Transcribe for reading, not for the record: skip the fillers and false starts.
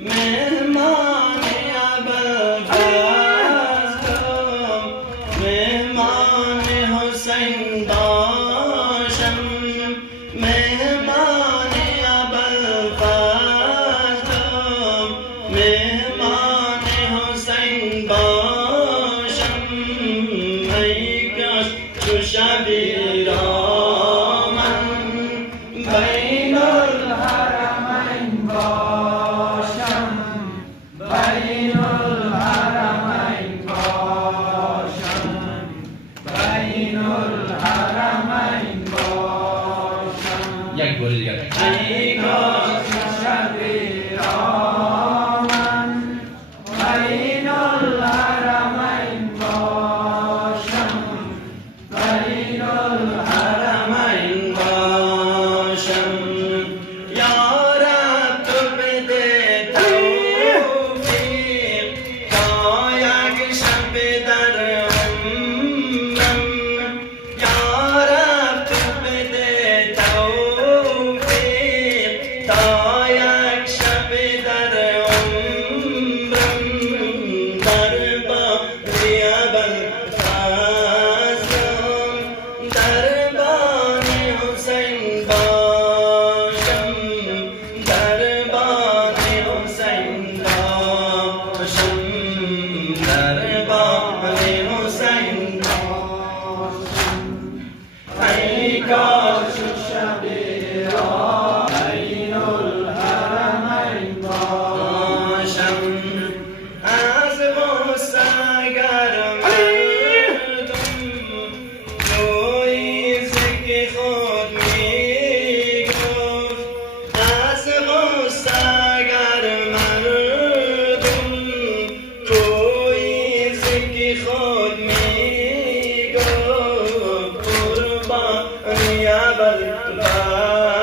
مهمان ابوالفضلم مهمان حسین باشم مهمان ابوالفضلم مهمان حسین باشم ای کاش چو شبی را من بین الحرمین باشم بین الحرمین باشم بین الحرمین باشم یک بار دیگر ای کاش شبی را من بین الحرمین باشم بین الحرمین باشم یا رب تو بده توفیق تا یک شب در عمرم یا رب تو بده توفیق تا یک شب در عمرم در باری ابوالفضلم در بانی حسین باشم در بانی حسین باشم در بانی حسین باشم ای کاش شبی را بین الحرمین باشم از غصه اگر مردم گویی ذکر خود میگفت از غصه اگر مردم گویی ذکر خود میگفت قربانی ابوالفضل